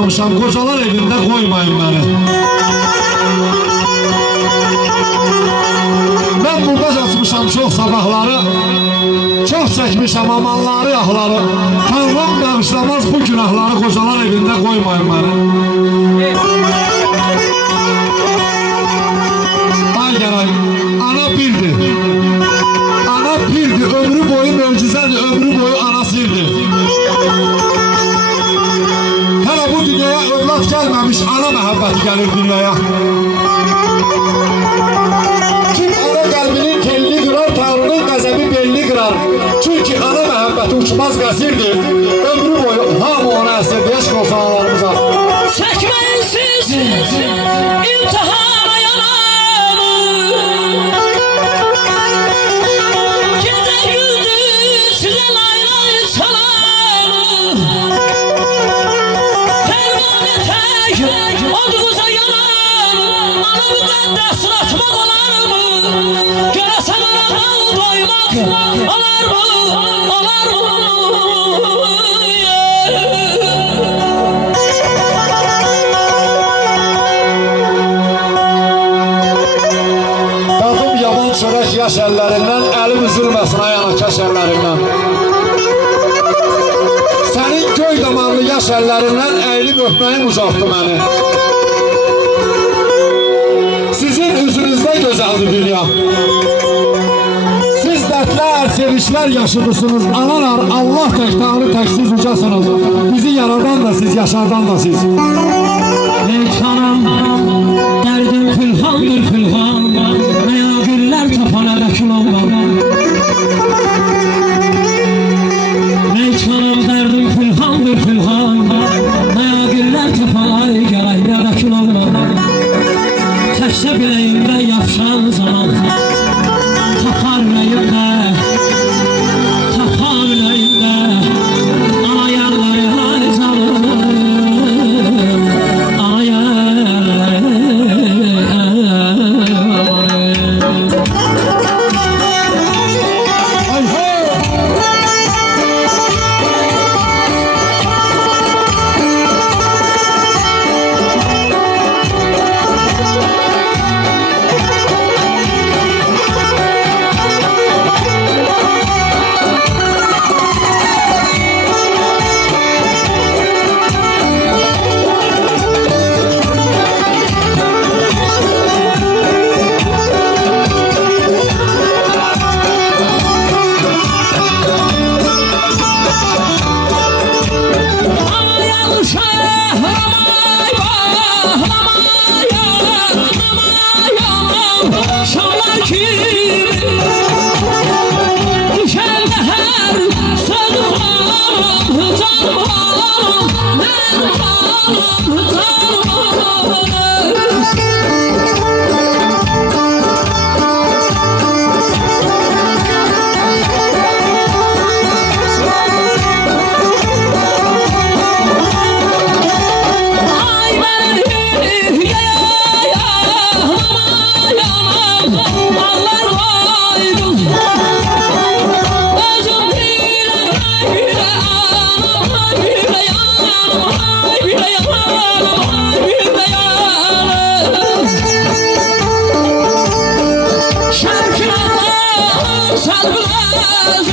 açmamışam, qocalar evində qoymayın məni. Mən burada açmışam çox sabahları, çox çəkmişəm amanları, yaxları. Tanrım bağışlamaz bu günahları, qocalar evində qoymayın məni. Ay gəray, ana birdir. Ana birdir, ömrü boyu möcüzədir, ömrü boyu anasıdır. Hələ bu dünyaya övlad gəlməmiş, ana məhəbbəti gəlir dünyaya. Kim ana qəlbinin telini qırar, Tanrının qəzəbi belli qırar. Çünki ana məhəbbəti uçmaz qəsirdir. Ömrü boyu hamı ona əsirdir, eşq olsun analarımıza. Çəkməyin siz imtihana yananı, gecə gündüz sizə laylay salanı, fərmanı tək odğuza yananı, ana müqəddəsin atmaq olarmı? Görəsən anadan doymaq olarmı? Çörək yaş əllərindən, əlim üzülməsin ayağına kaş əllərindən. Sənin göy damarlı yaş əllərindən əyilib öpməyim ucaltdı məni. Sizin üzünüzdə gözəldir dünya. Siz dərdlər, sevinçlər yaşıdısınız. Analar, Allah tək, Tanrı tək, siz ucasınız. Bizi yaradan da siz, yaşardan da siz. Meyxanam, dərdim fülhandır fülhan, məyagirlər tapana vəkil olmam. Meyxanam, dərdim fülhandır fülhan, məyagirlər tapana gərəklə vəkil olmam. Təkcə biləyimdə yapşan zaman, tapar ürəyimdə, tapar ürəyimdə, ana yarları canım. Sarılmaz